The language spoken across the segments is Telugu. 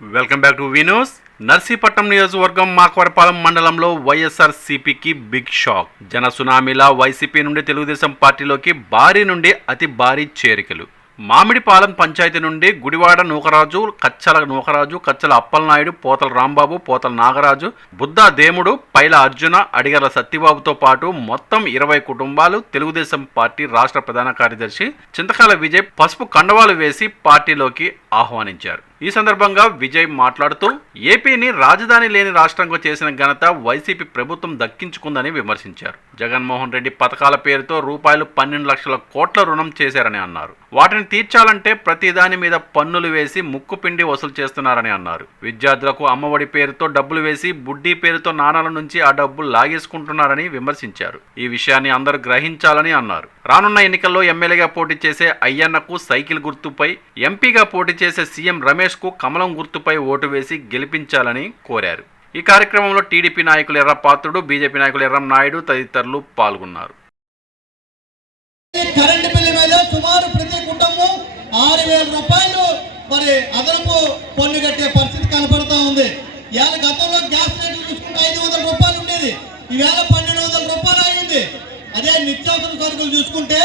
వెల్కమ్ బ్యాక్ టు వినోస్. నర్సీపట్నం నియోజకవర్గం మాకవరపాలెం మండలంలో వైఎస్ఆర్సీపీకి బిగ్ షాక్. జన సునామీలా వైసీపీ నుండి తెలుగుదేశం పార్టీలోకి భారీ నుండి అతి భారీ చేరికలు. మామిడిపాలెం పంచాయతీ నుండి గుడివాడ నూకరాజు, కచ్చల అప్పలనాయుడు, పోతల రాంబాబు, పోతల నాగరాజు, బుద్ధా దేముడు, పైల అర్జున, అడిగర్ల సత్యబాబుతో పాటు మొత్తం 20 కుటుంబాలు తెలుగుదేశం పార్టీ రాష్ట్ర ప్రధాన కార్యదర్శి చింతకాల విజయ్ పసుపు కండవాలు వేసి పార్టీలోకి ఆహ్వానించారు. ఈ సందర్భంగా విజయ్ మాట్లాడుతూ ఏపీని రాజధాని లేని రాష్ట్రంగా చేసిన ఘనత వైసీపీ ప్రభుత్వం దక్కించుకుందని విమర్శించారు. జగన్మోహన్ రెడ్డి పథకాల పేరుతో రూపాయలు 12 లక్షల కోట్ల రుణం చేశారని అన్నారు. వాటిని తీర్చాలంటే ప్రతి దాని మీద పన్నులు వేసి ముక్కు పిండి వసూలు చేస్తున్నారని అన్నారు. విద్యార్థులకు అమ్మఒడి పేరుతో డబ్బులు వేసి బుడ్డీ పేరుతో నాణాల నుంచి ఆ డబ్బులు లాగేసుకుంటున్నారని విమర్శించారు. ఈ విషయాన్ని అందరూ గ్రహించాలని అన్నారు. రానున్న ఎన్నికల్లో ఎమ్మెల్యేగా పోటీ చేసే అయ్యన్నకు సైకిల్ గుర్తుపై, ఎంపీగా పోటీ చేసే సీఎం రమేష్ కు కమలం గుర్తుపై ఓటు వేసి గెలిపించాలని కోరారు. ఈ కార్యక్రమంలో టీడీపీ నాయకులు ఎర్ర పాత్రుడు, బీజేపీ నాయకులు ఎర్రం నాయుడు తదితరులు పాల్గొన్నారు. కరెంటు బిల్లు మీద సుమారు ప్రతి కుటుంబం 6,000 రూపాయలు మరి అదనపు పన్ను కట్టే పరిస్థితి కనపడతా ఉంది. ఇవాళ గతంలో గ్యాస్ రేట్లు చూసుకుంటే 500 రూపాయలు ఉండేది, ఈవేళ 1,200 రూపాయలు అయింది. అదే నిత్యావసర సరుకులు చూసుకుంటే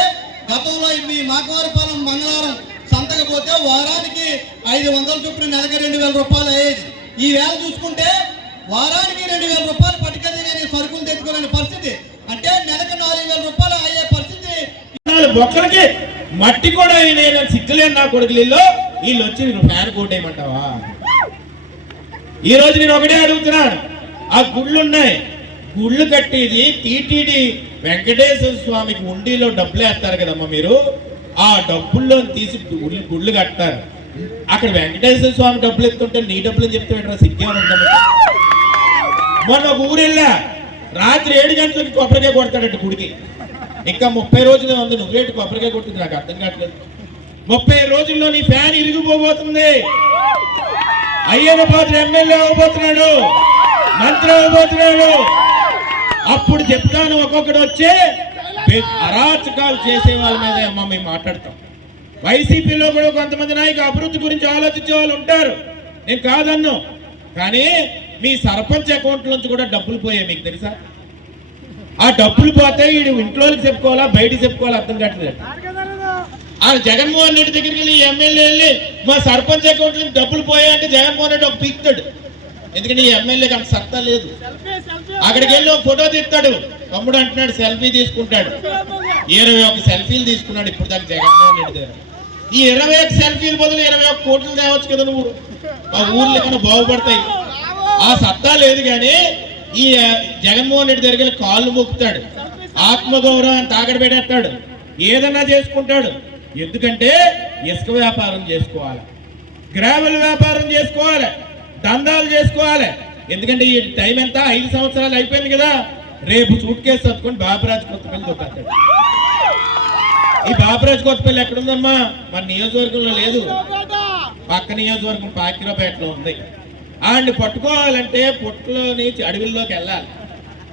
గతంలో ఈ మాకవరపాలెం మంగళవారం సంతకపోతే వారానికి 500 చొప్పున నెలకి 2,000 రూపాయలు అయ్యేది. ఈ వేళ చూసుకుంటే వారానికి 2,000 రూపాయలు పట్టుకెళ్ళి సరుకులు తెచ్చుకోలేని పరిస్థితి, అంటే నెలకు 4,000 రూపాయలు అయ్యే పరిస్థితి. బొక్కలకి మట్టి కూడా నేను సిగ్గులేని నా కొడుకులలో వీళ్ళు వచ్చి ఫ్యాన్ కోటేయమంటావా? ఈ రోజు నేను ఒకటే అడుగుతున్నాను, ఆ గుళ్ళు ఉన్నాయి, గుళ్ళు కట్టేది టీటీడీ వెంకటేశ్వర స్వామికి ఉండిలో డబ్బులు వేస్తారు కదమ్మా, మీరు ఆ డబ్బుల్లో తీసి గుళ్ళు కట్టారు. అక్కడ వెంకటేశ్వర స్వామి డబ్బులు ఎత్తుంటే నీ డబ్బులు అని చెప్తే సిగ్గేమని ఉంటాము. మొన్న ఒక ఊరెళ్ళా, రాత్రి 7 గంటలకి కొబ్బరికాయ కొడతాడంట గుడికి. ఇంకా 30 రోజులే ఉంది, నువ్వేంటి కొబ్బరికాయ కొట్టింది నాకు అర్థం కావట్లేదు. 30 రోజుల్లో నీ ఫ్యాన్ ఇరిగిపోబోతుంది. అయ్యన్న పాత్ర ఎమ్మెల్యే అవ్వబోతున్నాడు, మంత్రి అవ్వబోతున్నాడు. అప్పుడు చెప్తాను, ఒక్కొక్కడు వచ్చే అరాచకాలు చేసే వాళ్ళ మీద అమ్మ మేము మాట్లాడతాం. వైసీపీలో కూడా కొంతమంది నాయకులు అభివృద్ధి గురించి ఆలోచించే వాళ్ళు ఉంటారు, నేను కాదన్ను. కానీ మీ సర్పంచ్ అకౌంట్ నుంచి కూడా డబ్బులు పోయాయి, మీకు తెలుసా? ఆ డబ్బులు పోతే వీడు ఇంట్లోకి చెప్పుకోవాలా బయటికి చెప్పుకోవాలా అర్థం కావట్లేదు. ఆ జగన్మోహన్ రెడ్డి దగ్గరికి వెళ్ళి ఎమ్మెల్యే వెళ్ళి మా సర్పంచ్ అకౌంట్ నుంచి డబ్బులు పోయాయంటే జగన్మోహన్ రెడ్డి ఒక పీక్తాడు, ఎందుకంటే ఈ ఎమ్మెల్యేకి అంత సత్తా లేదు. అక్కడికి వెళ్ళి ఒక ఫోటో తీస్తాడు, తమ్ముడు అంటున్నాడు సెల్ఫీ తీసుకుంటాడు. 21 సెల్ఫీలు తీసుకున్నాడు ఇప్పుడు దాకా జగన్మోహన్ రెడ్డి దగ్గర. ఈ 21 సెల్ఫీల బదులు 21 కోట్లు తేవచ్చు కదా నువ్వు, మా ఊర్లో కన్నా బాగుపడతాయి. ఆ సత్తా లేదు. కానీ ఈ జగన్మోహన్ రెడ్డి దగ్గర కాళ్ళు మొక్కుతాడు, ఆత్మగౌరవాన్ని తాగడ పెట్టేస్తాడు, ఏదన్నా చేసుకుంటాడు. ఎందుకంటే ఇసుక వ్యాపారం చేసుకోవాలి, గ్రావెల్ వ్యాపారం చేసుకోవాలి, దందాలు చేసుకోవాలి. ఎందుకంటే ఈ టైం ఎంత 5 సంవత్సరాలు అయిపోయింది కదా. రేపు సూట్ కేసు తట్టుకొని బాబురాజు కొత్తపల్లి దొరుకుతాడు. ఈ బాబురాజు కొత్తపల్లి ఎక్కడుందమ్మా? మన నియోజకవర్గంలో లేదు, పక్క నియోజకవర్గం పాకిరాపేటలో ఉంది. ఆయన్ని పట్టుకోవాలంటే పొట్టులోని అడవిల్లోకి వెళ్ళాలి.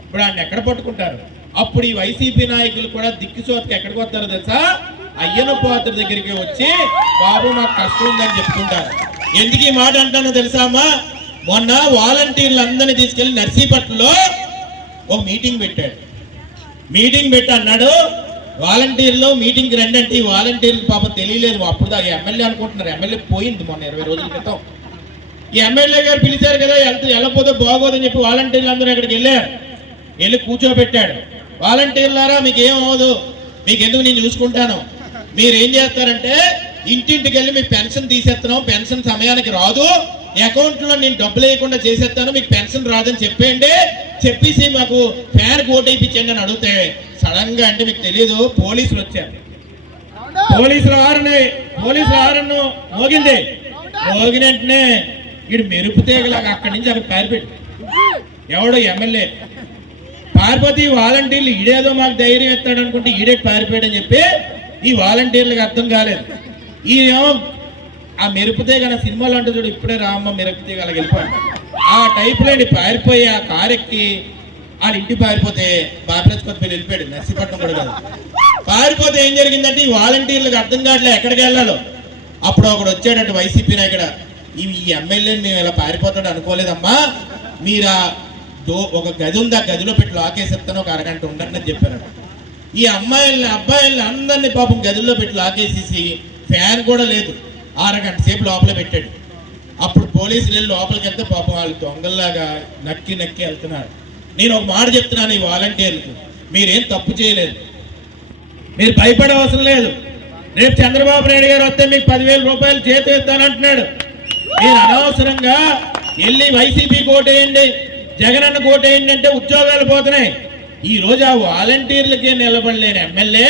ఇప్పుడు ఆయన ఎక్కడ పట్టుకుంటారు? అప్పుడు ఈ వైసీపీ నాయకులు కూడా దిక్కుచోతకి ఎక్కడికి వస్తారో తెలుసా? అయ్యన్న పాత్ర దగ్గరికి వచ్చి బాబు నాకు కష్టం ఉందని చెప్పుకుంటారు. ఎందుకు ఈ మాట అంటానో తెలుసా అమ్మా? మొన్న వాలంటీర్లు అందరినీ తీసుకెళ్లి నర్సీపట్నంలో ఒక మీటింగ్ పెట్టాడు. మీటింగ్ పెట్టి అన్నాడు, వాలంటీర్లు మీటింగ్కి రండి అంటే ఈ వాలంటీర్లు పాపం తెలియలేదు. అప్పుడు ఎమ్మెల్యే అనుకుంటున్నారు, ఎమ్మెల్యే పోయింది మొన్న 20 రోజుల క్రితం. ఈ ఎమ్మెల్యే గారు పిలిచారు కదా, వెళ్ళకపోతే బాగోదని చెప్పి వాలంటీర్లు అందరూ అక్కడికి వెళ్ళారు. వెళ్ళి కూర్చోబెట్టాడు. వాలంటీర్లారా మీకు ఏం అవ్వదు, మీకు ఎందుకు నేను చూసుకుంటాను. మీరు ఏం చేస్తారంటే ఇంటింటికి వెళ్ళి మీ పెన్షన్ తీసేస్తున్నాం, పెన్షన్ సమయానికి రాదు, అకౌంట్లో నేను డబ్బులు వేయకుండా చేసేస్తాను, మీకు పెన్షన్ రాదని చెప్పేయండి, చెప్పేసి మాకు ఫ్యాన్ కోట్ వేయించండి అని అడిగితే సడన్ గా అంటే మీకు తెలియదు పోలీసులు వచ్చారు. పోలీసులు హారన్ మోగింది. మోగిన వెంటనే వీడు మెరుపు తీగలాగా అక్కడి నుంచి అక్కడ పారిపెట్టి ఎవడో ఎమ్మెల్యే పారిపోతే ఈ వాలంటీర్లు ఈడేదో మాకు ధైర్యం ఎత్తాడు అనుకుంటే ఈడే పారిపోయాడని చెప్పి ఈ వాలంటీర్లకు అర్థం కాలేదు. ఈ ఆ మెరుపుతే గల సినిమాలు అంటే చూడు, ఇప్పుడే రామ్మ మెరుపుతే గల వెళ్ళిపోయాడు. ఆ టైప్లో పారిపోయి ఆ కారెక్కి వాళ్ళ ఇంటికి పారిపోతే బాబురాజు కొత్తపల్లి వెళ్ళిపోయాడు, నర్సీపట్నం కూడా కాదు. పారిపోతే ఏం జరిగిందంటే ఈ వాలంటీర్లకు అర్థం కావట్లేదు ఎక్కడికి వెళ్ళాలో. అప్పుడు ఒకడు వచ్చాడంటే వైసీపీ నాయకుడు, ఈ ఎమ్మెల్యేని మేము ఇలా పారిపోతాడు అనుకోలేదమ్మా, మీరు ఒక గది ఉంది, ఆ గదిలో పెట్టి లాకేసేస్తాను, ఒక అరగంట ఉండండి అని చెప్పారు. ఈ అమ్మాయిల్ని అబ్బాయిల్ని అందరినీ పాపం గదుల్లో పెట్టి లాకేసేసి ఫ్యాన్ కూడా లేదు, అరగంట సేపు లోపల పెట్టాడు. అప్పుడు పోలీసులు వెళ్ళి లోపలికి వెళ్తే పాపం వాళ్ళు దొంగల్లాగా నక్కి వెళ్తున్నారు. నేను ఒక మాట చెప్తున్నాను ఈ వాలంటీర్లకు, మీరేం తప్పు చేయలేదు, మీరు భయపడే అవసరం లేదు. రేపు చంద్రబాబు నాయుడు గారు వస్తే మీకు 10,000 రూపాయలు చేతిస్తానంటున్నాడు. మీరు అనవసరంగా వెళ్ళి వైసీపీ కోటేయండి, జగనన్న కోటేయండి అంటే ఉద్యోగాలు పోతున్నాయి. ఈ రోజు ఆ వాలంటీర్లకే నిలబడలేని ఎమ్మెల్యే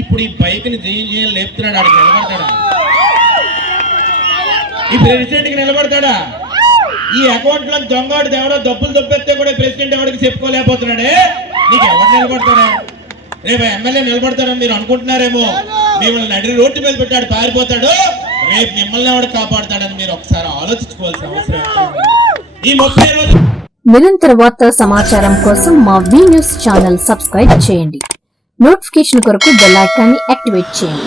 ఇప్పుడు ఈ బైక్ని జయం లేపుతున్నాడు. ఆడికి నిలబడతాడా? ఈ ప్రెసిడెంట్కి నిలబడతాడా? ఈ అకౌంట్లో దొంగవాడు ఎవడో డబ్బులు దొబ్బెత్తే కూడా ప్రెసిడెంట్ ఎవరికి చెప్పుకోలేకపోతున్నాడే, నీకు ఎవరు నిలబడతాడా? రేపు ఎమ్మెల్యే నిలబడతాడని మీరు అనుకుంటున్నారేమో, మిమ్మల్ని నడి రోడ్డు మీద పెట్టాడు పారిపోతాడు, రేపు మిమ్మల్ని ఎవడు కాపాడుతాడని మీరు ఒకసారి ఆలోచించుకోవాల్సిన అవసరం. ఈ 30 రోజులు నిరంతర వార్తా సమాచారం కోసం మా వి న్యూస్ ఛానల్ సబ్స్క్రైబ్ చేయండి. నోటిఫికేషన్ కొరకు బెల్ ఐకాన్ని యాక్టివేట్ చేయండి.